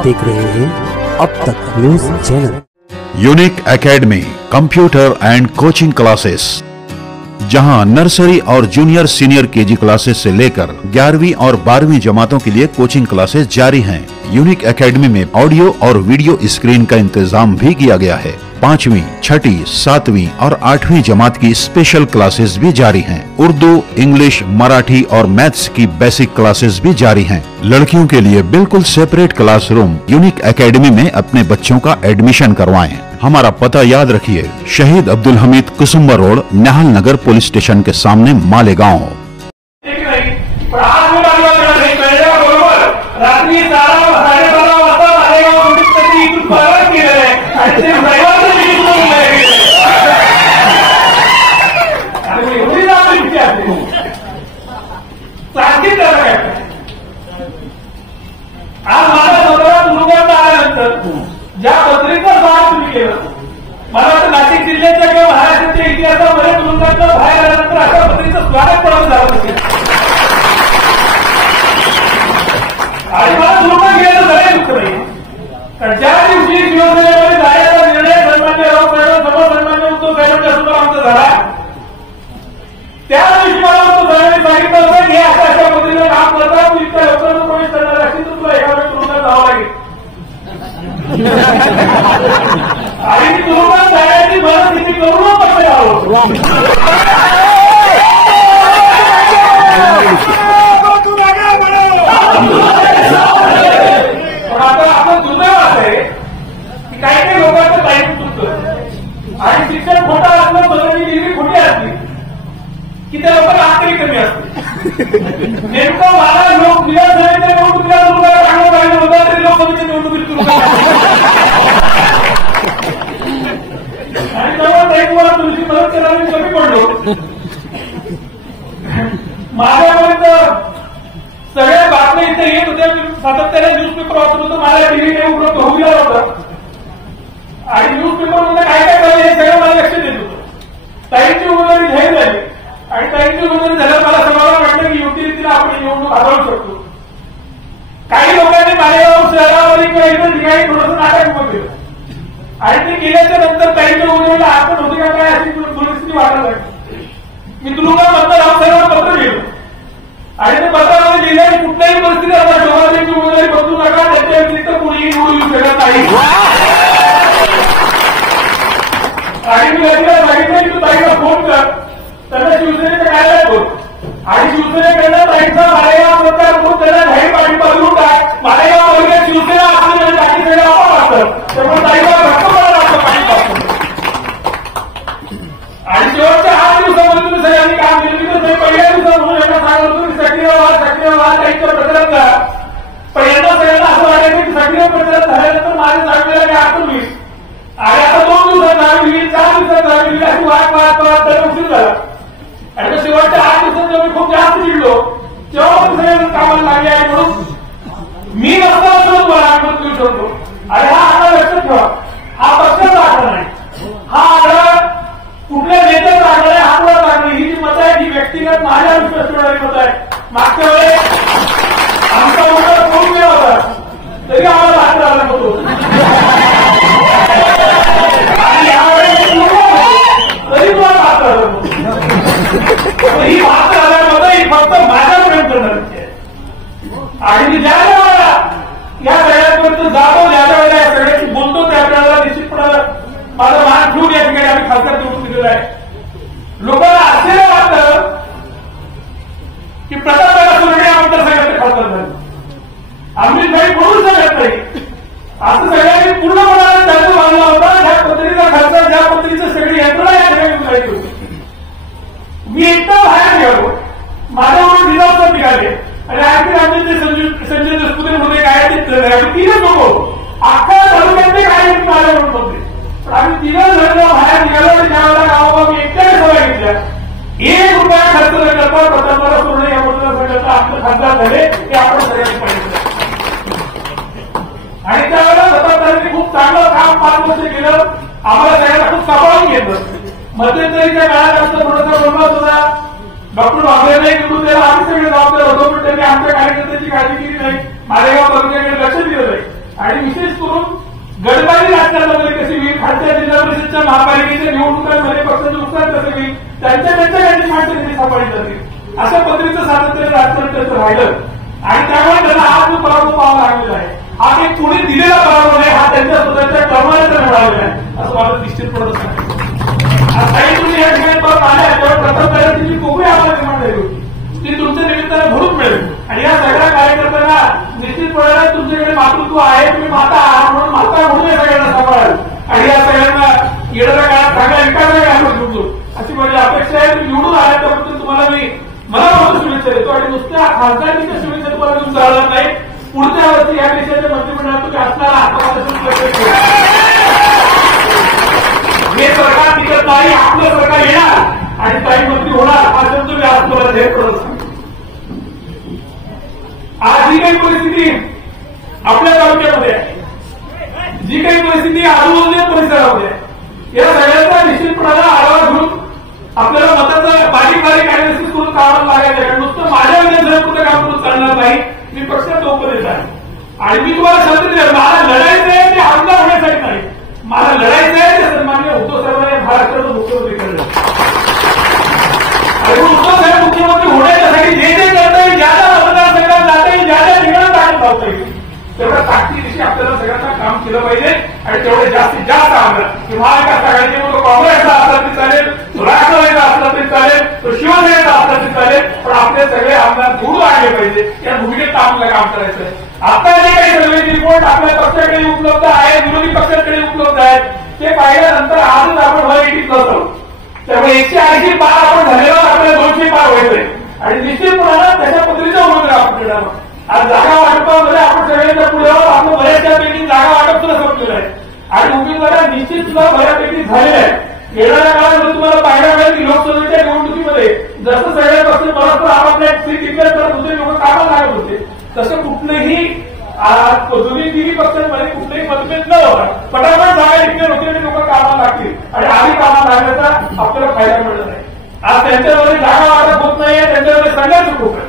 आप देख रहे हैं अब तक news channel. Unique academy computer end coaching classes, जहां नर्सरी और जूनियर सीनियर केजी क्लासेस से लेकर 11वीं और 12वीं जमातों के लिए कोचिंग क्लासेस जारी हैं। यूनिक एकेडमी में ऑडियो और वीडियो स्क्रीन का इंतजाम भी किया गया है। 5वीं, 6ठी, 7वीं और 8वीं जमात की स्पेशल क्लासेस भी जारी हैं। उर्दू, इंग्लिश, मराठी और मैथ्स की बेसिक क्लासेस भी जारी हैं। लड़कियों के लिए बिल्कुल सेपरेट क्लासरूम। यूनिक एकेडमी में अपने बच्चों का एडमिशन करवाएं। हमारा पता याद रखिए, शहीद अब्दुल हमीद कुसुम्बा रोड, निहाल नगर पुलिस स्टेशन के सामने, मालेगांव। ज्या पत्रिका बाहेर तुम्ही केलं, मला वाटतं नाशिक जिल्ह्याच्या किंवा महाराष्ट्राच्या इतिहासामध्ये तुरुंगातलं बाहेर आल्यानंतर अशा पत्रिकेचं स्वागत करावं झालं नसेल. आणि मला तुरुंगात गेल्याचं जरा दुःख नाही, कारण ज्या दिवशी शिवसेनेमध्ये जायचा निर्णय सन्मान्य राऊत साहेब, सन्मान्य उद्धव साहेबांच्या समोर आमचा झाला, त्या दिवशी मला उद्धव साहेबांनी सांगितलं होतं की अशा पद्धतीने काम करता, तू इतक्या लवकर प्रवेश करणार असेल तर तुला एका वेळेस तुरुंगात जावं लागेल. आणि तुरुंगात जाण्याची परिस्थिती करून पण आता आपण दुर्दैव आहे की काही काही लोकांचं टाईम चुकतं आणि शिक्षण खोटं असलं, पदवी डिग्री खोटी असली की त्या लोकांना आकरी कमी असते. नेमकं मला लोक विधानसभेच्या निवडणुकीला तुरुंगात आणलं पाहिजे होता, तरी लोकसभेच्या निवडणुकीत आणि तेव्हा मला तुमची मदत करायला मी कमी पडलो. माझ्यापर्यंत सगळ्या बातम्या इथे येत होत्या, सातत्याने न्यूजपेपर वाचत होतो, मला टीव्ही काही उपलब्ध होऊ गेला होता आणि न्यूजपेपर मध्ये काय काय करायचं हे सगळं मला लक्षात येत होतं. ताईंची उमेदवारी जाहीर झाली आणि ताईंची उमेदवारी झाल्यावर मला समाधान वाटलं की योग्य रीतीने आपण निवडणूक हाताळू शकतो. काही लोकांनी मालेगाव शहरावर किंवा इतर ठिकाणी थोडंसं नाटक उभं केलं आणि ते केल्याच्या नंतर ताईंच्या उमेदवारीला आपण होते का काय अशी परिस्थिती वाटायला लागली. मी तुरुंगात राऊत साहेबांना पत्र लिहिलं आणि ते पत्रामध्ये लिहिलं की कुठल्याही परिस्थितीत आता शोभादेवीची उमेदवारी बदलू नका, त्याच्या व्यतिरिक्त कोणीही निवडून येऊ शकत नाही. आणि मी लगेच सांगितलं की तू ताईला फोन कर, त्यांना शिवसेनेच्या कार्यालयात बोल आणि शिवसेनेकडनं ताईंचा मालेगाव सरकार म्हणून त्यांना जाहीर पाठिंबा देऊन टाक. मालेगाव तालुक्यात शिवसेना असलेल्या टाकी सगळे आपण असतात, त्यामुळे ताईला आणि शेवटच्या 8 दिवसामध्ये तुम्ही सगळ्यांनी काम केलं. मी पहिल्या दिवसापासून यांना सांगत होतो की सक्रिय व्हा ताईंच्या प्रचारात जा. पहिल्यांदा सगळ्यांना असं वाटायचं की सक्रिय प्रचारात झाल्यानंतर माझ्या सांगलेला काय अर्थ होईल आणि आता 2 दिवसात जावी होईल, 4 दिवसात जावी होईल, अशी वाट त्याला उशीर झाला. आणि शेवटच्या 8 दिवसात जेव्हा मी खूप जास्त चिडलो तेव्हा पण सगळ्यांना कामाला लागले आहे. म्हणून मी नसताना तुम्हाला आठवण देऊ शकतो. आणि हा आकडा लक्षात ठेवा, हा पक्षाचा आकडा नाही, हा आकडा कुठल्या नेत्याचा आकडा आहे, हा कुणाचा आकडा. ही जी मतं आहे ही व्यक्तिगत माझ्या विश्वास ठेवणारी मतं आहे. मागच्या वेळेस आमचा उमेदवार कोण गेला होता तरी आम्हाला हात लावला होतो आणि यावेळेस तरी मला हात लावला होतो. ही हात लावल्यामध्ये ही फक्त माझ्या प्रेम करणारी आहे. आणि मी ज्या वेळेला या सगळ्यांपर्यंत जातो, ज्या वेळेला या सगळ्यांशी बोलतो, त्या वेळेला निश्चितपणे माझा मान ठेवून या ठिकाणी आम्ही खासदार निवडून दिलेला आहे. लोकांना आश्चर्य वाटतं की प्रतापदादा सुर्वे या मतदारसंघाचे खासदार झाले, आम्ही काही बोलू शकत नाही असं सगळ्यांनी पूर्णपणे त्याचा मानला होता. ह्या पत्रिका खर्च, ज्या पत्रिकेचं सगळी यंत्रणा या ठिकाणी उचलायची होती. मी एकटा बाहेर गेलो, माझ्यावर डिझास्टर निघाले आणि आणखी आमचे जे संजय देशमुख होते काय ते 3 लोक अख्ख्या तालुक्यातले काय माझ्याकडून होते. आम्ही 3 जण बाहेर निघालो आणि त्यावेळेला गावाला मी एकट्याने सभा घेतल्या. 1 रुपया खर्च न करता प्रतापदादा सुर्वे या मतदारसंघाचा आपले खासदार झाले हे आपण सगळ्यांनी पाहिजे. आणि त्यावेळेला प्रतापदादांनी खूप चांगलं काम 5 वर्ष केलं, आम्हाला सगळ्यांना खूप सांभाळून घेतलं. मध्यंतरीच्या काळात आमचा थोडासा प्रभाव होता, डॉक्टर बाबुराव निवडून आम्ही सगळे जबाबदार होतो, पण त्यांनी आमच्या कार्यकर्त्यांची काळजी केली नाही, मालेगाव तालुक्याकडे लक्ष दिलं नाही आणि विशेष करून गडबाई राजकारणामध्ये कशी होईल, खालच्या जिल्हा परिषदच्या महापालिकेच्या निवडणुकांमध्ये पक्षाचं नुकसान कसं होईल, त्यांच्या माणसं कधी सांभाळली जातील, अशा पद्धतीचं सातत्याने राजकारण त्याचं राहिलं आणि त्यामुळे त्यांना आज जो पराभव पाहावा लागलेला आहे हा एक कोणी दिलेला पराभव नाही, हा त्यांच्या स्वतःच्या कर्माने मिळालेला आहे असं मला निश्चितपणे सांगितलं. काही तुम्ही या ठिकाणी परत आल्या तेव्हा प्रथम पहिल्या तिची कोकणी आम्हाला निर्माण झाली होती, ती तुमच्या निमित्तानं भरून मिळेल आणि या सगळ्या कार्यकर्त्यांना निश्चितपणे तुमच्याकडे मातृत्व आहे, तुम्ही माता आहात म्हणून माता म्हणून या सगळ्यांना सांभाळाल आणि या सगळ्यांना येणाऱ्या काळात चांगल्या एकाच आम्ही घेऊन अशी माझी अपेक्षा आहे. तुम्ही निवडून आल्या त्याबद्दल तुम्हाला मी मनापासून शुभेच्छा देतो आणि नुसत्या खासदारकीच्या शुभेच्छा तुम्हाला घेऊन चालणार नाही, पुढच्या वर्षी या देशाच्या मंत्रिमंडळात तुम्ही असणारा हे सरकार टिकत नाही, आपलं सरकार येणार आणि काही मंत्री होणार हा शब्द मी आज तुम्हाला जाहीर करत सांगतो. आज जी काही परिस्थिती आपल्या तालुक्यामध्ये आहे, जी काही परिस्थिती आजूबाजूच्या परिसरामध्ये आहे, या सगळ्यांचा निश्चितपणाला आढावा घेऊन आपल्याला मताचं बारीक अनालिसिस करून कामाला लागायचं आहे. नुसतं माझ्या विधानसभेपुरतं काम करून चालणार नाही, मी पक्षाचा उपदेश आहे आणि मी तुम्हाला शब्द दिला मला लढायचं आहे ते आमदार होण्यासाठी नाही, मला लढायचं आहे ते सन्माननीय उद्धव साहेबांना महाराष्ट्राचं मुख्यमंत्री करणं आणि उद्धव साहेब मुख्यमंत्री होण्यासाठी जे जे करता येईल, ज्या ज्या मतदारसंघात जाता येईल, ज्या ज्या ठिकाणी ताकद लावता येईल तेवढ्या ताकदीनिशी आपल्याला सगळ्यांना काम केलं पाहिजे आणि तेवढे जास्तीत जास्त आमदार की महाविकास आघाडीचे तो काँग्रेसचा असला तरी चालेल, तो राष्ट्रवादीचा असला तरी चालेल, तो शिवसेनेचा असला तरी चालेल, पण आपले सगळे आमदार निवडून आले पाहिजे या भूमिकेत आपल्याला काम करायचं आहे. आता जे काही सर्वे रिपोर्ट आपल्या पक्षाकडे उपलब्ध आहे, विरोधी पक्षाकडे उपलब्ध आहेत ते पाहिल्यानंतर आजच आपण 180 प्लस आहोत, त्यामुळे 180 पार आपण झाल्यावर आपल्याला 200 पार व्हायचंय आणि निश्चितपणानं त्याच्या पद्धतीचा उमेदवार आपण देणार. आज जागा वाटपामध्ये आपण सगळ्यांच्या पुढे आपलं बऱ्याचपैकी जागा वाटप सुद्धा संपलेलं आहे आणि उमेदवार निश्चित सुद्धा बऱ्यापैकी झालेले आहे. येणाऱ्या काळामध्ये तुम्हाला पाहायला मिळेल की लोकसभेच्या निवडणुकीमध्ये जसं सगळे पक्ष परस्पर आपापल्या सीट डिक्लेअर करत होते, लोक कामाला लागत होते, तसं कुठलेही दोन्ही तिन्ही पक्षांमध्ये कुठलेही मतभेद न होता पटापट जागा डिक्लेअर होते आणि लोक कामाला लागतील आणि आधी कामाला लागण्याचा आपल्याला फायदा मिळत नाही. आज त्यांच्यामध्ये जागा वाटप होत नाहीये, त्यांच्यामध्ये संघर्ष खूप आहे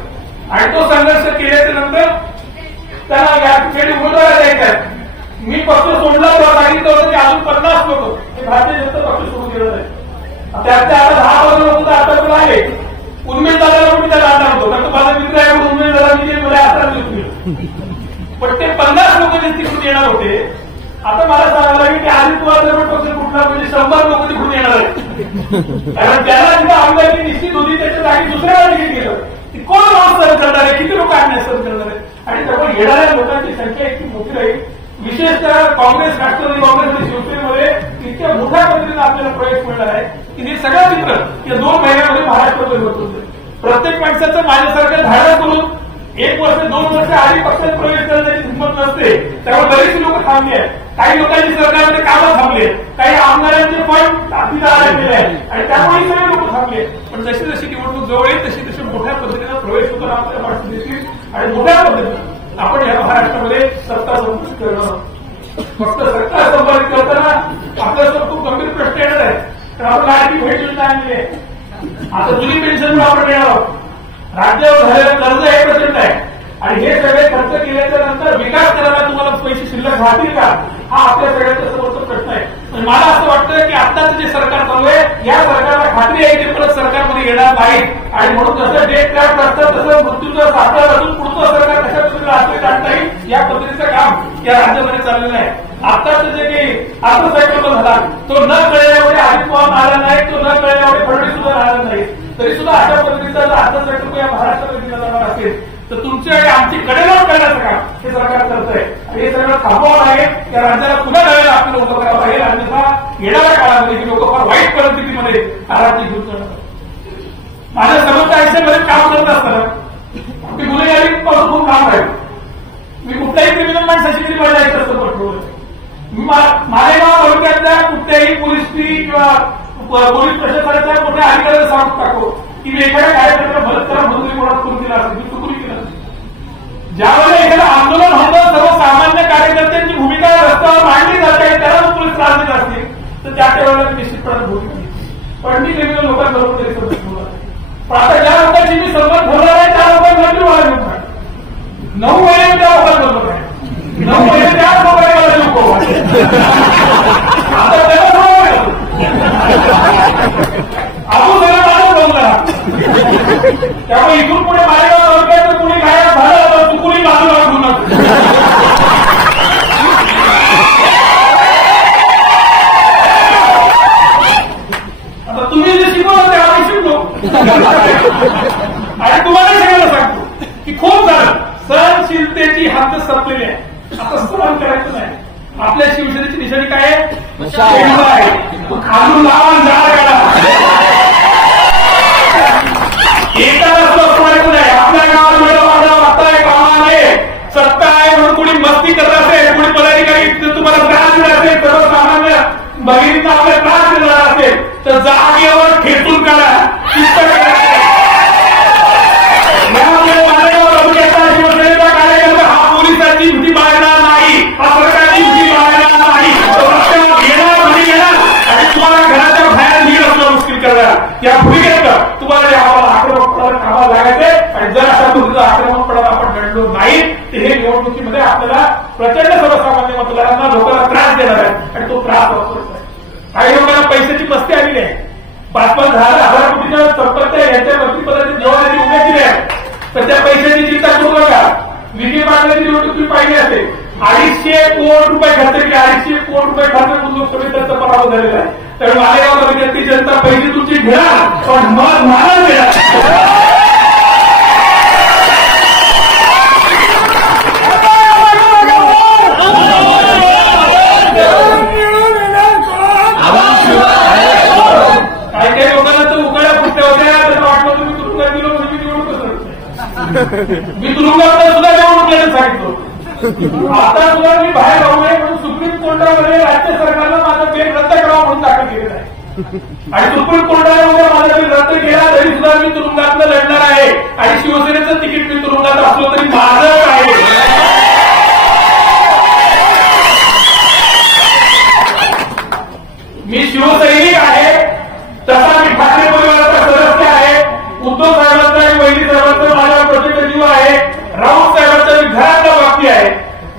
आणि तो संघर्ष केल्याच्या नंतर त्यांना या ठिकाणी उमेदवार द्यायचा आहे. मी पक्ष सोडला तेव्हा सांगितलं होतं की अजून 50 लोक हे भारतीय जनता पक्ष सोडून गेलं नाही, त्याच्या आता 10 लोक आता आले. उन्मेष दादाला मी त्याला आणणार होतो कारण माझा मित्र आहे म्हणून उन्मेष दादा मी मला आता पण ते 50 लोक जे तिकडून येणार होते. आता मला सांगायला लागेल की आधी तुम्हाला पक्ष कुठला म्हणजे 100 लोक तिकडून येणार आहेत कारण त्याला तिथं आमदारकी निश्चित होती, त्याच्या जागी दुसऱ्याला तिकीट गेलं. कोण माणूस सहन करणार आहे, किती लोक आणण्यास सहन करणार आहे आणि त्यामुळे येणाऱ्या लोकांची संख्या इतकी मोठी राहील. विशेषतः काँग्रेस, राष्ट्रवादी काँग्रेस आणि शिवसेनेमध्ये इतक्या मोठ्या पद्धतीने आपल्याला प्रवेश मिळणार आहे की हे सगळं चित्र या 2 महिन्यामध्ये महाराष्ट्र परिवर्तन होईल. प्रत्येक माणसाचं माझ्यासारखं धाडस करून 1 वर्ष 2 वर्ष आधी पक्षात प्रवेश करण्याची हिंमत नसते, त्यामुळे बरेचसे लोक थांबले आहेत. काही लोकांची सरकारमध्ये कामं थांबली आहेत, काही आमदारांचे पण ताकदीदार केले आहेत आणि त्यामुळे सगळे लोक थांबले. पण जशी जशी निवडणूक जवळ येईल तशी तशी मोठ्या पद्धतीने प्रवेश होताना आपल्याला वाटत दिसतील आणि मोठ्या पद्धतीने आपण या महाराष्ट्रामध्ये सत्ता संपादित करणं. फक्त सत्ता संपादित करताना आपल्यासमोर खूप गंभीर प्रश्न येणार आहे. तर आपण लाडकी भेट योजना आणली आहे, आता जुनी पेन्शन आपण देणार आहोत, राज्यावर झालेलं कर्ज 1% आहे आणि हे सगळे खर्च केल्याच्या नंतर विकास करायला तुम्हाला पैसे शिल्लक राहतील का, हा आपल्या सगळ्यांचा समोरचा प्रश्न आहे. पण मला असं वाटतं की आताचं जे सरकार चालू आहे या सरकारला खात्री आहे की परत सरकारमध्ये येणार नाही आणि म्हणून जसं डेट क्रॅफ्ट असतं तसं मृत्यूचं साठा अजून पुढचं सरकार कशा पद्धतीने आश्रय काढता येईल या पद्धतीचं काम या राज्यामध्ये चाललेलं आहे. आताचं जे काही अर्थसंकल्प झाला तो न कळल्यामुळे अजित पवार आला नाही, तो न कळल्यामुळे फडणवीस सुद्धा आला नाही, तरी सुद्धा अशा पद्धतीचा जर अर्थसंकल्प या महाराष्ट्रामध्ये दिला जाणार असेल तर तुमची आणि आमची कडेलोट करण्याचं काम हे सरकार करत आहे आणि हे सगळं थांबवावं लागेल. या राज्याला पुन्हा नव्यानं आपल्याला उभं करावं लागेल अन्यथा येणाऱ्या काळामध्ये ही लोक फार वाईट परिस्थितीमध्ये राज्य घेऊन जाणार. माझ्या समोरच्या आयुष्यामध्ये काम करत असताना मी गुन्हेगारीपासून खूप काम राहील. मी कुठल्याही क्रिमिनल माणसाची कधी माझ्या आयुष्यात सपोर्ट ठेवलं. मालेगाव तालुक्यातल्या कुठल्याही पोलिसची किंवा पोलीस प्रशासनाच्या मोठ्या अधिकाऱ्याला सांगू टाको की मी एखाद्या कार्यकर्त्याला मदत करा म्हणून मी कोणाला करून दिला असेल, मी चुकून केलं. ज्यावेळेला एखादं आंदोलन होतं सर्वसामान्य कार्यकर्त्यांची भूमिका रस्त्यावर मांडली जाते त्याला पोलीस त्रास देत असतील तर त्या वेळेला निश्चितपणे भूमिका घेतली. पण मी क्रिमिनल लोकांबरोबर तरी समज ठेवणार आहे. पण आता ज्या लोकांची मी समज ठेवणार आहे त्या लोकांना मी वाढ 9 महिने त्या लोकांबरोबर आहे, 9 महिने त्या चुकव आता त्याला आपण त्याला माझं बोलणार. त्यामुळे इथून पुढे मालेगाव तालुक्यात कुणी गायब झालं तर चुकूनही बाजूला घेऊन आता तुम्ही जे शिकवलं ते आम्ही शिकतो आणि तुम्हाला सगळ्याला सांगतो की खूप झालं. सहनशीलतेची हद्द संपलेली आहे. आता सहन करायचं नाही. आपल्या शिवसेनेची निशाणी काय आहे? खालून लावा जाळ काढा. एकाला सोडवायचं नाही. आपल्या गावात वेळ वाढता आहे कामाने सत्ता आहे म्हणून कुणी मस्ती करत असेल, कुणी पदाधिकारी तुम्हाला त्रास देत असेल, सर्वसामान्य भगिनींना आपल्याला त्रास देणार असेल तर जागेवर खेचून काढा. शिस्त करा. शिवसेनेचा कार्यकर्ता हा पोलिसांची भीती बाळगणार नाही, हा सरकारची भीती बाळगणार नाही. घेणार आणि तुम्हाला घराच्या बाहेर नीट असणं मुश्किल करणार. या भूमिकेत तुम्हाला आक्रमकपणाला कामाला लागायचंय आणि जर अशा पद्धतीचा आक्रमकपणाला आपण घडलो नाही तर हे निवडणुकीमध्ये आपल्याला प्रचंड सर्वसामान्य मतदारांना लोकांना त्रास देणार आहे आणि तो त्रास होत आहे. काही लोकांना पैशाची मस्ती आलेली आहे. 5,000 कोटीच्या संपत्ती यांच्या मंत्रिपदाची जबाबदारी उभ्या केली आहे तर त्या पैशाची चिंता करू नका. विखे पाटलांची निवडणूक तुम्ही पाहिली असेल. 250 कोटी रुपये खर्च केले. 250 कोटी रुपये खर्च करून लोकसभेत त्यांचा पराभव झालेला आहे. त्यामुळे मालेगाव तालुक्यातली जनता पहिली तुमची घेणार पण मत मला देणार. काही लोकांना तर उकळ्या फुटल्या होत्या त्याचं वाटलं तुम्ही तुरुंगात गेलो म्हणजे मी निवडून कसं मी तुरुंगात सुद्धा निवडून गेलं सांगितलं. आता सुद्धा मी बाहेर राहू नये म्हणून सुप्रीम कोर्टामध्ये राज्य सरकारनं माझं बेल रद्द करावं म्हणून दाखल केलेलं आहे आणि सुप्रीम कोर्टाने उद्या माझा बेल रद्द केला तरी सुद्धा मी तुरुंगातनं लढणार आहे आणि शिवसेनेचं तिकीट मी तुरुंगात असलो तरी माझं आहे. मी शिवसैनिक आहे तसा मी ठाकरे परिवाराचा सदस्य आहे. उद्धव साहेबांचा आणि वैदी साहेबांचा माझ्या प्रचंड जीव आहे. राऊत साहेबांचा मी घरातला बाबती आहे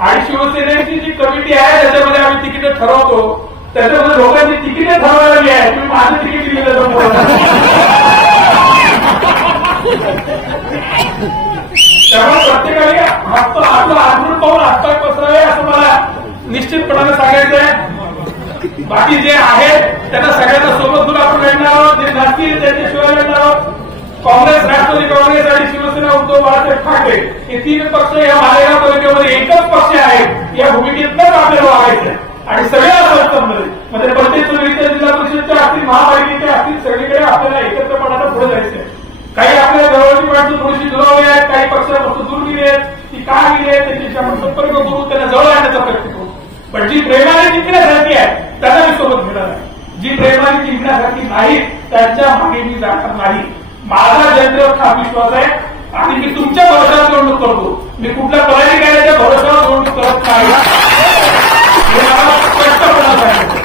आणि शिवसेनेची जी कमिटी आहे त्याच्यामध्ये आम्ही तिकीट ठरवतो. त्याच्यामध्ये लोकांची तिकीटे ठरवायला आहे. तुम्ही माझं तिकीट दिलेलं त्यामुळे प्रत्येकाने आपलं आठवण पाहून हातपाय पसरावे असं मला निश्चितपणाने सांगायचं आहे. बाकी जे आहेत त्यांना सगळ्यांना सोबत घेऊन आपण लढणार आहोत. जे नसतील त्यांच्याशिवाय लढणार आहोत. काँग्रेस, राष्ट्रवादी काँग्रेस आणि शिवसेना उद्धव बाळासाहेब ठाकरे हे 3 पक्ष या मालेगाव तालुक्यामध्ये एकच पक्ष आहेत. या भूमिकेतच आपल्याला वागायचं आणि सगळ्या संस्थांमध्ये म्हणजे प्रत्येक जिल्हा परिषदच्या असतील, महापालिकेच्या असतील, सगळीकडे आपल्याला एकत्रपणाला पुढे जायचंय. काही आपल्या जवळची माणसं थोडीशी दुरावली आहेत, काही पक्षापासून दूर गेली आहेत. ती का गेली आहेत त्याच्याशी आपण संपर्क करू, त्यांना जवळ आणण्याचा प्रयत्न करू. पण जी प्रेमाने जिंकण्यासारखी आहे त्यांना मी सोबत घेणार आहे. जी प्रेमाने जिंकण्यासारखी नाही त्यांच्या मागे मी जाणार नाही. माझा जनतेवर खास विश्वास आहे आणि मी तुमच्या भरोशावर निवडणूक करतो. मी कुठल्या पदाधिकाऱ्याच्या भरोशावर निवडणूक करत नाही हे मला स्पष्टपणे सांगितलं.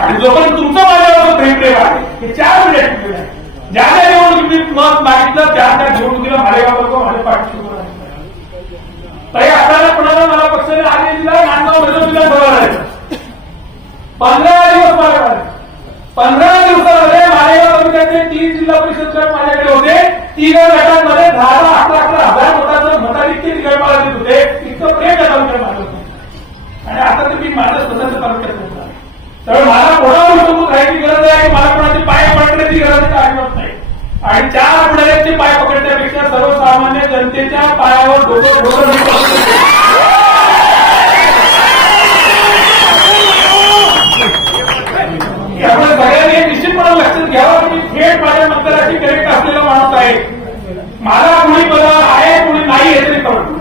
आणि जोपर्यंत तुमचं माझ्यावर प्रेम आहे हे 4 मिनिट टिकलेलं आहे. ज्या ज्या निवडणुकीत मत मागितलं त्या त्या निवडणुकीला मालेगाव लोक माझ्या पाठीशी उभं राहिलं. ताई आपल्याला कोणाला मला पक्षाने आधी दिला नांदगाव विरोधीला ठरवलं 15 दिवस मला 15 दिवसामध्ये मालेगाव तालुक्याचे 3 जिल्हा परिषद गट माझ्याकडे होते. 3 गटांमध्ये 10,000-11,000 मताचं मताधिक्य गटमाला देत होते. इतकं प्रेम त्या तालुक्यात माझं होतं आणि आता तर मी माझ्या स्वतःच्या तालुक्यात होता. त्यामुळे मला कोणावर विसंबूत राहायची गरज आहे की मला कोणाचे पाय पकडण्याची गरज अजिबात नाही. आणि 4 पुढाऱ्यांचे पाय पकडण्यापेक्षा सर्वसामान्य जनतेच्या पायावर डोकं त्यामुळे सगळ्यांनी निश्चितपणे लक्षात घ्यावं की थेट माझ्या मतदाराची करेक्ट असलेला माणूस आहे. मला कुणी पदावर आहे कुणी नाही हे तरी कळतं.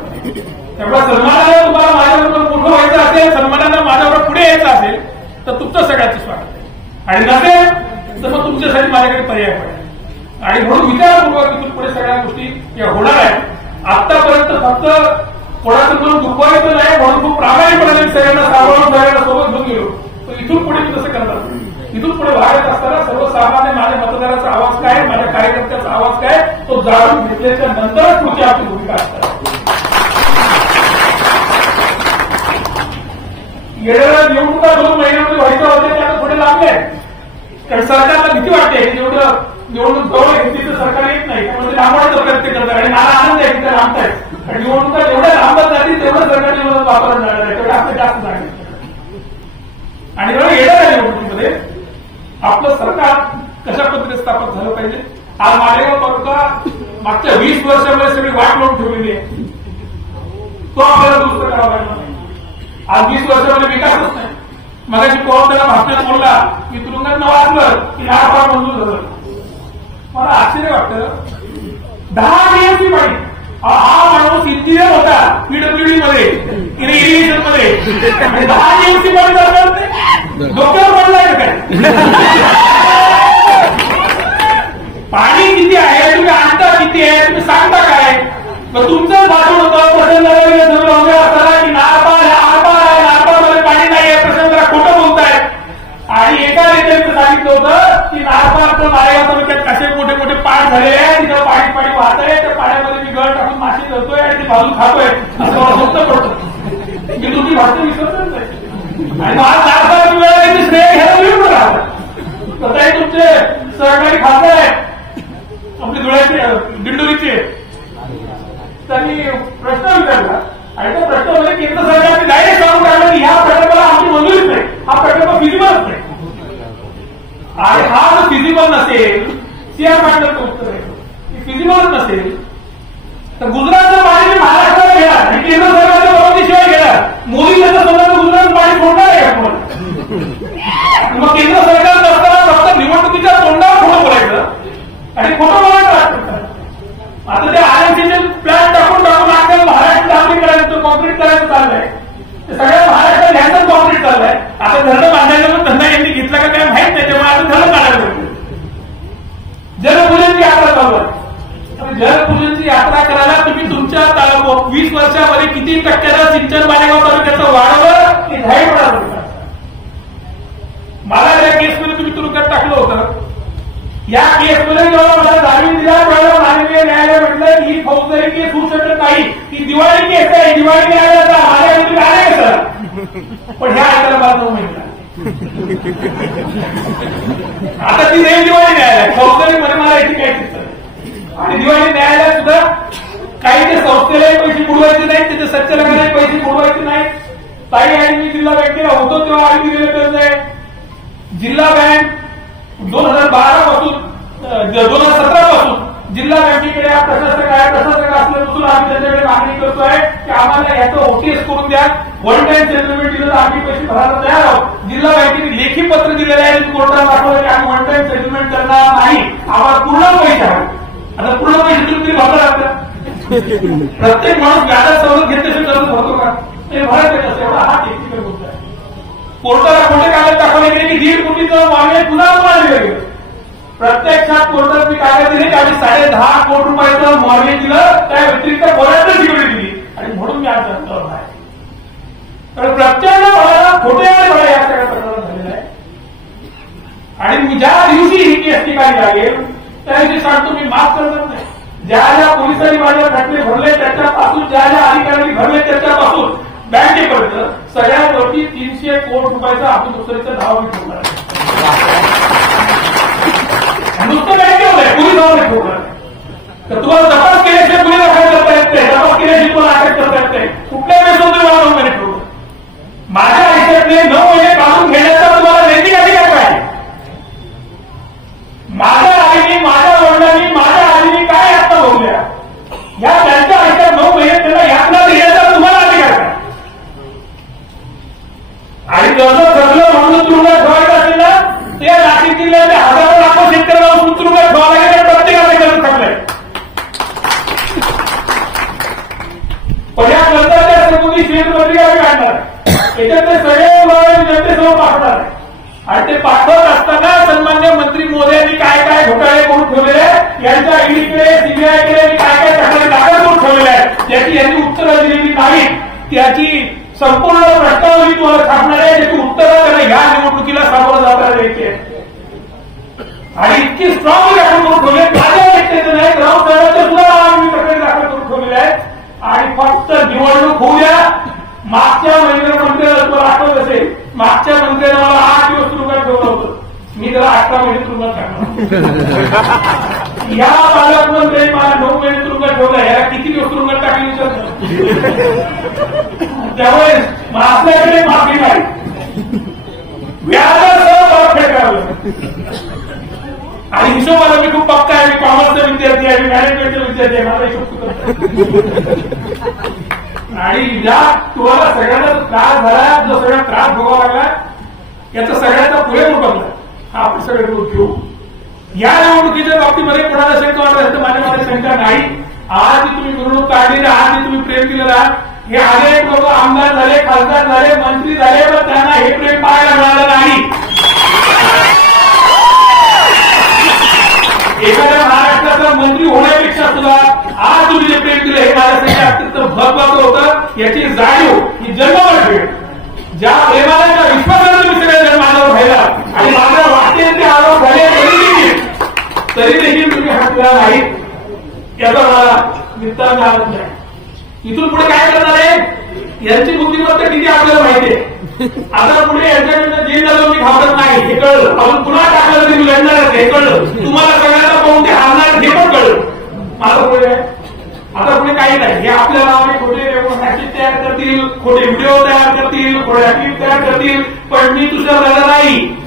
त्यामुळे सन्मानाला तुम्हाला माझ्याबरोबर मोठं व्हायचं असेल, सन्मानाला माझ्याबरोबर पुढे यायचं असेल तर तुमचं सगळ्याचं स्वागत आहे आणि नसेल तर मग तुमच्यासाठी माझ्याकडे पर्याय पडेल. आणि म्हणून विचारपूर्वक इथून पुढे सगळ्या गोष्टी या होणार आहेत. आतापर्यंत फक्त कोणाचं म्हणून दुखवायचं नाही म्हणून खूप प्रामाणिकपणे सगळ्यांना सांभाळून सगळ्यांना सोबत घेऊन गेलो. पण इथून पुढे मी तसं करणार. इथून पुढे वाढत असताना सर्वसामान्य माझ्या मतदाराचा आवाज काय, माझ्या कार्यकर्त्याचा आवाज काय तो जाणून घेतल्याच्या नंतरच पुढची आपली भूमिका असतात. गेल्या निवडणुका 2 महिन्यामध्ये व्हायच्या होत्या त्या थोडे लांबले आहेत. कारण सरकारला भीती वाटते की जेवढं निवडणूक जवळ घेतली तर सरकार येत नाही, त्यामुळे लांबवायचा प्रयत्न करतात आणि मला आनंद आहे की ते लांबतायत. आणि निवडणुका जेवढ्या लांबत जातील तेवढं सरकारची मदत वापरत जाणार आहे, तेवढं आपलं जास्त जाणार. आणि जेव्हा येणाऱ्या निवडणुकीमध्ये आपलं सरकार कशा पद्धतीने स्थापन झालं पाहिजे. आज मालेगाव तालुका मागच्या 20 वर्षामध्ये सगळी वाट लावून ठेवलेली आहे, तो आपल्याला दुरुस्त करावा लागला. आज 20 वर्षामध्ये विकासच नाही. मगाशी पवार त्याला भाषणात बोलला की तुरुंगात वाचलं की फार मंजूर झालं. मला आश्चर्य वाटतं 10 टीएमसी पाणी हा माणूस इंजिनियर होता पीडब्ल्यूडी मध्ये इरिगेशन मध्ये 10 टीएमसी पाणी दरम्यान डोक्यावर पडलाय काय. पाणी किती आहे तुम्ही आणता किती आहे तुम्ही सांगता काय. मग तुमचं भाषण होतं प्रसन्न असताना की नारपार आरपार आहे, नारपारमध्ये पाणी नाही आहे, प्रसन्न जरा खोटं बोलतायत. आणि एका नेत्याने सांगितलं होतं की नारपारचं मालेगाव तालुक्यात कसे मोठे मोठे पाठ झालेले आहे, तिथं पाणी पाणी वाहत आहे, त्या पाण्यामध्ये मी गळ टाकून माशी करतोय आणि ती भाजून खातोय असं मला स्वप्न पडतं. मी तुमची भाषण विसरतच नाही. आणि आज नारपारची वेळ श्रेय घ्यायला मिळून राहतात. तसाही तुमचे सहकारी खासदार आहेत आपले धुळ्याचे दिंडोरीचे, त्यांनी प्रश्न विचारला आणि त्या प्रश्नामध्ये केंद्र सरकारने डायरेक्ट सांगून काढलं की ह्या प्रकल्पाला आमची मंजुरीच नाही, हा प्रकल्प फिजिबलच नाही. आणि हा जर फिजिबल नसेल, सीआर पाटलांचं उत्तर आहे फिजिबलच नसेल तर गुजरातचं पाणी महाराष्ट्राला घेणार आणि केंद्र सरकारच्या परवानगीशिवाय घेणार. मोदी त्यांचं स्वतःचं गुजरात पाणी सोडणार आहे का तुम्हाला. मग केंद्र सरकार असताना फक्त निवडणुकीच्या तोंडावर खोटं बोलायचं आणि खोटं बोलायचं. आता ते आरएनसीचे प्लॅन टाकून आता महाराष्ट्र डांबरी करायचं कॉन्क्रीट करायचं चाललंय. सगळ्या महाराष्ट्रात ह्याच कॉन्क्रीट चाललंय. आता धरणं बांधायला पण धंदा यांनी घेतला का काय माहित नाही, तेव्हा आता धरणं काढायला लागतं. जलपूजनची यात्रा चालू आहे. जलपूजनची यात्रा करायला तुम्ही तुमच्या 20 वर्षामध्ये किती टक्क्यानं सिंचन मालेगाव तालुक्याचं वाढवलं की धाई पडायला. मला या केसमध्ये तुम्ही तुरुंगात टाकलं होतं. या केसमध्ये जेव्हा मला जामीन दिला तेव्हा माननीय न्यायालय म्हटलं की ही फौजदारी केस होऊ शकत नाही, ही दिवाळी केस आहे, दिवाळी न्यायालयाचा माझ्या तुम्ही आले का सर. पण ह्या ऐकायला मला 9 महिना आता ती रेल दिवाळी न्यायालय फौजदारीमध्ये मला याची काय चिंता. आणि दिवाळी न्यायालयात सुद्धा काही ते संस्थेलाही पैसे बुडवायचे नाहीत, त्याच्या संचालकालाही पैसे बुडवायचे नाहीत. ताई आणि मी जिल्हा बँकेला होतो तेव्हा आम्ही दिलेले कर्ज आहे. जिल्हा बँक 2012 पासून 2017 पासून जिल्हा बँकेकडे प्रशासक आहे, प्रशासक असल्यापासून आम्ही त्यांच्याकडे मागणी करतोय की आम्हाला याचं ओटीएस करून द्या. 1 टाइम सेटलमेंट दिलं तर आम्ही पैसे भरायला तयार आहोत. जिल्हा बँकेने लेखी पत्र दिलेलं आहे, कोर्टाला दाखवलं की आम्ही 1 टाइम सेटलमेंट करणार नाही, आम्हाला पूर्ण पैसे हवे. आता पूर्ण पैसे तुम्ही भरला लागतात. प्रत्येक माणूस व्याजात सवलत घेतल्याशिवाय कर्ज भरतो का, ते भरायचं कसं, एवढा हा टेक्निकल मुद्दा आहे. कोर्टाला खोटे कागद दाखवले गेले की 1.5 कोटीचं मागणी पुन्हा मानलं गेलं. प्रत्यक्षात कोर्टात मी कागद दिले की आम्ही 10.5 कोटी रुपयाचं मॉर्गेज दिलं, त्या व्यतिरिक्त बऱ्याच सिक्युरिटी दिली आणि म्हणून मी आज जनतेवर आहे. तर प्रत्येक मला खोटे आणि मला या सगळ्या प्रकरणात झालेलं आहे. आणि मी ज्या दिवशी ही केस ठिकाणी लागेल त्या दिवशी सांगतो मी माफ करणार नाही. ज्या ज्या पोलिसांनी माझ्या खटले भरले त्याच्यापासून, ज्या ज्या अधिकाऱ्यांनी भरले त्याच्यापासून बँकेपर्यंत सगळ्यावरती 300 कोटी रुपयाचा आपण दुसरीचं धाव मी ठेवणार आहे. नुसतं बँकेवर आहे, पोलिसांवर ठेवणार आहे. तर तुम्हाला तपास केल्याशिवाय गुन्हे दाखल करता येत नाही, तपास केल्याशिवाय तुम्हाला अटक करता येत नाही. कुठल्या वेळेस मला 9 महिने ठेवलं. माझ्या आयुष्यातले 9 महिने काढून घेण्याचा तुम्हाला नैतिक अधिकार काय. माझ्या आईने, माझ्या वडिलांनी, माझ्या आईने काय यातना भोगल्या, या त्यांच्या आयुष्यात 9 महिने त्यांना यातना देण्याचा तुम्हाला अधिकार काय. आणि जसं सगळं म्हणून तुरुंगात ठेवायचं असेल ना, ते नाशिक जिल्ह्यातल्या हजारो लाखो शेतकऱ्यांना तुरुंगात ठेवायला गेले, प्रत्येकाने करून टाकलंय. पण या कर्जाच्या संबंधी शेतपत्रिका आम्ही काढणार, याच्यातले सगळे जनतेसमोर पाठवणार आहे. आणि ते पाठवत असताना सन्मान्य मंत्री मोदयांनी काय काय घोटाळे करून ठेवलेले आहेत, यांच्या ईडीकडे, सीबीआयकडे काय काय तक्रारी दाखल करून ठेवलेल्या आहेत, त्याची यांनी उत्तरं दिलेली नाहीत. त्याची संपूर्ण प्रश्नावली तुम्हाला छापणार आहे, त्याची उत्तरं त्याला ह्या निवडणुकीला सामोरं जाता यायची आहे. आणि इतकी स्ट्रॉंग दाखल करून ठेवले, माझ्या व्यक्तीचं नाही, राऊत साहेबांच्या सुद्धा आम्ही तक्रारी दाखल करून ठेवलेल्या आहेत. आणि फक्त निवडणूक होऊ द्या. मागच्या महिन्यामध्ये तुम्हाला आठवत असेल या पालकमंत्री मला 9 महिने तुरुंगात ठेवला, याला किती दिवस तुरुंगात टाकली विचार. त्यामुळे आपल्याकडे माफी नाही, व्याजासह परतफेड करावं. आणि हिशोबाला मी खूप पक्का आहे, मी कॉमर्सचा विद्यार्थी आहे, मी मॅनेजमेंटचा विद्यार्थी आहे, मला हिशोब. आणि ज्या तुम्हाला सगळ्यांना त्रास झाला, जो सगळ्या त्रास भोगावा लागला, याचा सगळ्यांचा पुढे उठवला हा आपण सगळे घेऊ. या निवडणुकीच्या बाबतीमध्ये कोणाला शंका वाटत असतं, माझ्या शंका नाही. आज तुम्ही निवडणूक काढली, आज तुम्ही प्रेम केलेला, हे अनेक लोक आमदार झाले, खासदार झाले, मंत्री झाले, पण त्यांना हे प्रेम पाहायला मिळालं नाही. एखाद्या महाराष्ट्राचा मंत्री होण्यापेक्षा सुद्धा आज तुम्ही जे प्रेम दिलं हे माझ्यासाठी अत्यंत महत्वाचं होतं. याची जाणीव ही जन्मावर भेट, ज्या प्रेमाला ज्या विश्वासाला तुम्ही सगळे जण माझ्यावर व्हायला आणि माझ्या वाटेचे आरोप झाले तरी देखील तुम्ही हटला नाही, याचा मला निस्तार मिळाला नाही. इथून पुढे काय करणार आहे, यांची बुद्धिमत्ता किती आपल्याला माहिती आहे. आता पुढे यांच्याकडनं जेल झालं मी घाबरत नाही हे कळलं, आपण पुन्हा टाकलं तरी लढणार हे कळलं, तुम्हाला सगळ्यांना पाहून ते हारणार हे पण कळलं. माझं पुढे आता पुढे काही नाही, हे आपल्या नावाने खोटे मॅसेज तयार करतील, खोटे व्हिडिओ तयार करतील, खोट्या क्लिप तयार करतील, पण मी तुझं झालं नाही.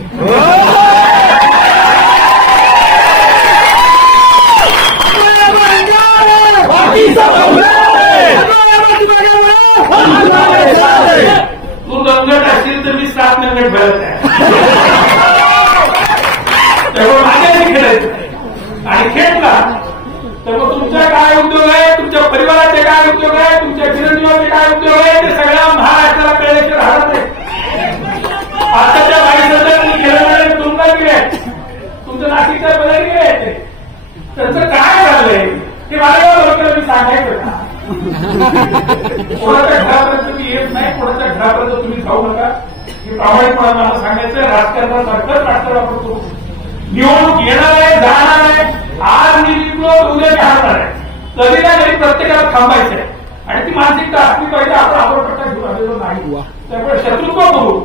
तू दंगट असतील तर मी 7 दंगट भरत आहे, त्यामुळे माझ्याशी खेळायचं आणि खेळला तर मग तुमचा काय उद्योग आहे, तुमच्या परिवाराचे काय उद्योग आहे, तुमच्या चिरंजीवाचे काय उद्योग आहे, ते सगळ्या महाराष्ट्राला कळल्याशिवाय राहत नाही. आताच्या 22 हजार तुम्ही खेळणारे तुमचा गेले, तुमचं नाशिकच्या बदल गेले, त्यांचं काय झालंय ते मला मी सांगायचं का. कोणाच्या घरापर्यंत तुम्ही येत नाही, कोणाच्या घरापर्यंत तुम्ही जाऊ नका, हे प्रामाणिकपणे मला सांगायचं. राजकारणासारखंच राजकारण आपण करू. निवडणूक येणार आहे, जाणार आहे, आज मी जिंकलो उद्या मी हारणार आहे, कधी ना कधी प्रत्येकाला थांबायचं आहे. आणि ती मानसिकता असली पाहिजे, आपण आपण घेऊन आलेलो नाही. त्यामुळे शत्रुत्व करू,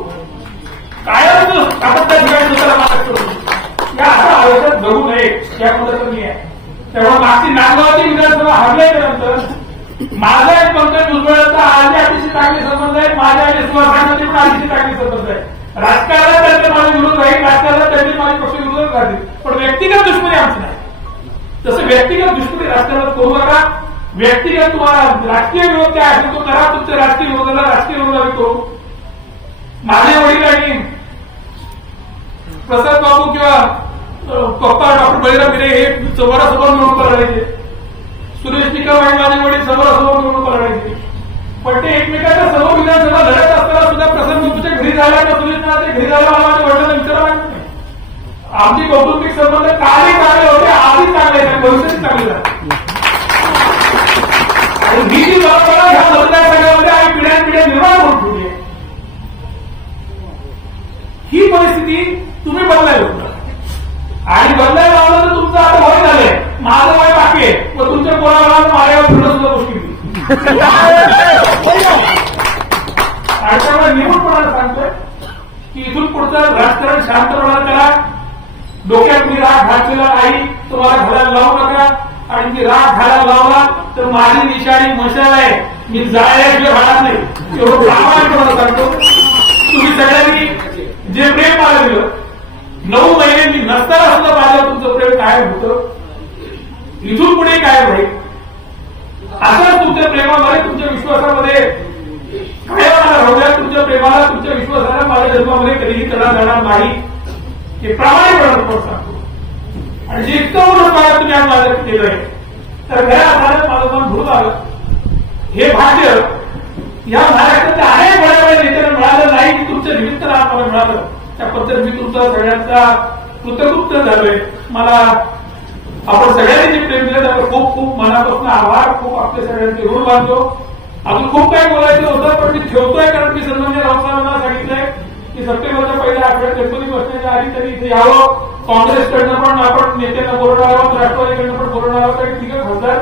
कायम आपत्ता ठिकाणी दुसऱ्याला मारत करू, या असं आयुष्यात जगू नये या पद्धतीने आहे. तेव्हा मागची नांदगावची विधानसभा हरल्यानंतर माझा एक पंकज भुजबळांचा आधी अतिशय चांगले संबंध आहेत, माझ्या आणि सुहासांमध्ये पण अतिशय चांगले संबंध आहेत. राजकारणात त्यांचे माझे विरोध राहील, राजकारणात त्यांचे माझे पक्ष विरोध राहतील, पण व्यक्तिगत दुश्मनी आमची नाही. तसं व्यक्तिगत दुश्मनी राजकारणात करू नका. व्यक्तिगत तुम्हाला राजकीय विरोध काय असेल तो करा, तुमच्या राजकीय विरोधाला राजकीय विरोधाला करू. माझे वडील आणि प्रसाद बाबू किंवा पप्पा डॉक्टर बळीराम गिरे हे समोरासमोर निवडणूक लढायचे, सुरेश निकम आणि माझे वडील समोरासमोर निवडणूक लढायचे, पण ते एकमेकांच्या समोर विधानसभा लढत असताना सुद्धा प्रसाद बाबूच्या घरी झाल्या का सुरेश नाथच्या घरी झाल्या मला माझ्या वडिलांना विचारायला नाही. आमचे कौटुंबिक संबंध कालही चांगले होते, आजही चांगले आहेत, भविष्यात चांगले झाले. आणि ही जी परंपरा ह्या मतदारसंघामध्ये आणि पिढ्यानपिढ्या निर्माण होऊन ठेवली आहे, ही परिस्थिती तुम्ही बदलायला होता. आणि बदलायला लावलं तर तुमचं आता वय झालंय, माझं वय बाकी आहे, मग तुमच्या कोणाला माझ्यावर फिरणं सुद्धा गोष्टी. आणि त्यामुळे निवडपणाला सांगतोय की इथून पुढचं राजकारण शांतपणानं करा. डोक्यात मी राग घातलेला नाही, तुम्हाला घालायला लावू नका. आणि मी राग घालायला लावला तर माझी निशाणी मशाल आहे, मी जायला घालत नाही, एवढं प्रामाणिकपणे सांगतो. तुम्ही सगळ्यांनी जे प्रेम मला दिलं 9 महिने मी नसताना सुद्धा माझ्या तुमचं प्रेम कायम होतं, इथून पुढे कायम राहील. असंच तुमच्या प्रेमामध्ये, तुमच्या विश्वासामध्ये कायम मला राहू द्या. तुमच्या प्रेमाला, तुमच्या विश्वासाला माझ्या जन्मामध्ये कधीही तडा जाणार नाही, हे प्रामाणिकपणे सांगतो. आणि जे इतकं मोठं कार्य तुम्ही आज माझं केलं आहे, तर खऱ्या अर्थानं माझं मन भरून आलं. हे भाग्य या महाराष्ट्रातल्या अनेक बड्या नेत्यांना मिळालं नाही की तुमच्या निमित्तानं आम्हाला मिळालं. त्याबद्दल मी तुमचा सगळ्यांचा कृतज्ञ झालोय. मला आपण सगळ्यांनी जे प्रेम दिलं त्याला खूप खूप मनापासून आभार, खूप आपल्या सगळ्यांचे ऋण बांधतो. अजून खूप काही बोलायचं होतं, पण मी ठेवतोय, कारण मी सन्माननीय रावसाहेबांना सांगितलंय की सप्टेंबरच्या पहिल्या आठवड्यात गणपती बसण्याच्या आधी तरी इथे यावं. काँग्रेसकडनं पण आपण नेत्यांना बोलवणार आहोत, राष्ट्रवादीकडनं पण बोलवणार आहोत. आणि 3 खासदार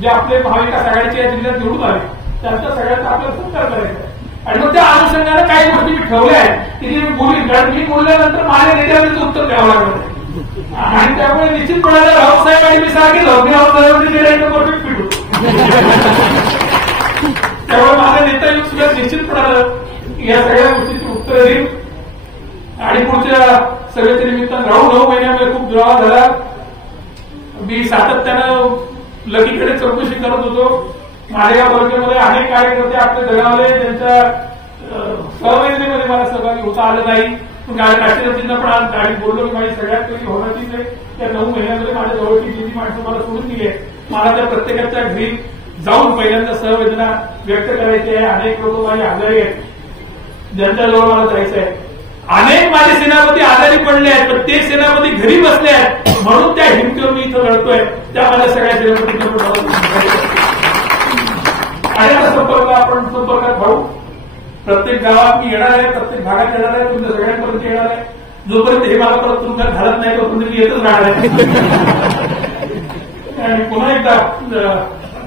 जे आपले महाविकास आघाडीचे या जिल्ह्यात निवडून आले त्यांच्या सगळ्यांचा आपल्याला सत्कार करायचा आहे. आणि मग त्या अनुषंगाने काही गोष्टी मी ठेवल्या आहेत की ती बोलीन, कारण मी बोलल्यानंतर माझ्या नेत्याला उत्तर द्यावं लागलं. आणि त्यामुळे निश्चितपणाने राऊतसाहेब आणि मी सांगितलं परफेक्ट फिट होतो. त्यामुळे माझा नेता युग सुद्धा निश्चितपणानं या सगळ्या गोष्टीची उत्तरं देईल. आणि पुढच्या सभेच्या निमित्तानं 9 महिन्यामध्ये खूप दुरावा झाला. मी सातत्यानं लकीकडे चौकशी करत होतो. माझ्या या वर्गामध्ये अनेक कार्यकर्ते आपले जगावले, त्यांच्या सहभागितेमध्ये मला सहभागी होता आलं नाही. पण राष्ट्रपतींना पण आणि बोललो की माझी सगळ्यात पहिली होण्याचीच आहे. त्या 9 महिन्यामध्ये माझ्या जवळची जी माणसं मला सोडून दिली आहे, मला त्या प्रत्येकाच्या घरी जाऊन पहिल्यांदा सहवेदना व्यक्त करायची आहे. अनेक लोक माझे आजारी आहेत, ज्यांच्याजवळ मला जायचं आहे. अनेक माझे सेनापती आजारी पडले आहेत, पण ते सेनापती घरी बसले आहेत, म्हणून त्या हिमतीवर मी इथं लढतोय. त्या माझ्या सगळ्या सेनापतींना आणि आता संपर्कात भाऊ प्रत्येक गावात मी येणार आहे, प्रत्येक भागात येणार आहे, तुमच्या सगळ्यांपर्यंत येणार आहे. जोपर्यंत हे मला परत तुमच्या घालत नाही तोपर्यंत मी येतच राहणार आहे. आणि पुन्हा एकदा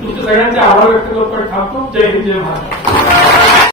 तुमच्या सगळ्यांचे आभार व्यक्त करतो आणि थांबतो. जय हिंद, जय महाराष्ट्र.